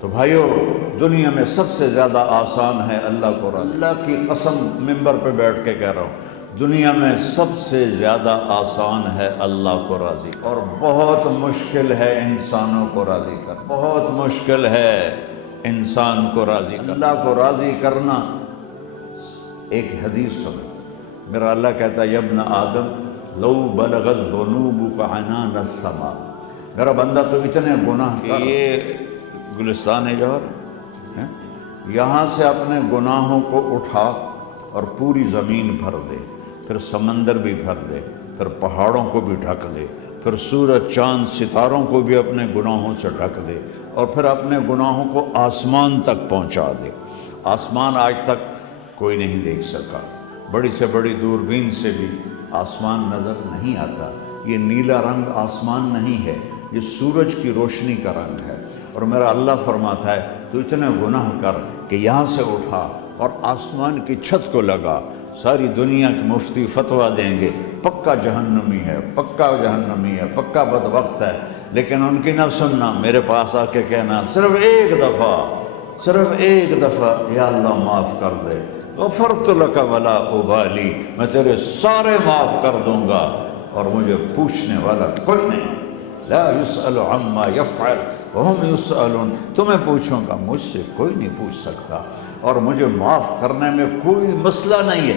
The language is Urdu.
تو بھائیو، دنیا میں سب سے زیادہ آسان ہے اللہ کو راضی، اللہ کی قسم ممبر پہ بیٹھ کے کہہ رہا ہوں، دنیا میں سب سے زیادہ آسان ہے اللہ کو راضی، اور بہت مشکل ہے انسانوں کو راضی کرنا، بہت مشکل ہے انسان کو راضی کرنا۔ اللہ کو راضی کرنا، ایک حدیث سنو، میرا اللہ کہتا ہے یا ابن آدم لو بلغت ذنوبک عنان السماء، میرا بندہ تو اتنے گناہ کر، یہ گلستان جوہر ہے، یہاں سے اپنے گناہوں کو اٹھا اور پوری زمین بھر دے، پھر سمندر بھی بھر دے، پھر پہاڑوں کو بھی ڈھک دے، پھر سورج چاند ستاروں کو بھی اپنے گناہوں سے ڈھک دے، اور پھر اپنے گناہوں کو آسمان تک پہنچا دے۔ آسمان آج تک کوئی نہیں دیکھ سکا، بڑی سے بڑی دوربین سے بھی آسمان نظر نہیں آتا، یہ نیلا رنگ آسمان نہیں ہے، یہ سورج کی روشنی کا رنگ ہے۔ اور میرا اللہ فرماتا ہے تو اتنے گناہ کر کہ یہاں سے اٹھا اور آسمان کی چھت کو لگا، ساری دنیا کے مفتی فتویٰ دیں گے پکا جہنمی ہے، پکا جہنمی ہے، پکا بدبخت ہے، لیکن ان کی نہ سننا، میرے پاس آ کے کہنا صرف ایک دفعہ یا اللہ معاف کر دے، غفرت لک ولا ابالی، میں تیرے سارے معاف کر دوں گا اور مجھے پوچھنے والا کوئی نہیں۔ لا يسأل عما يفعل وهم يسألون، تمہیں پوچھوں گا، مجھ سے کوئی نہیں پوچھ سکتا، اور مجھے معاف کرنے میں کوئی مسئلہ نہیں ہے۔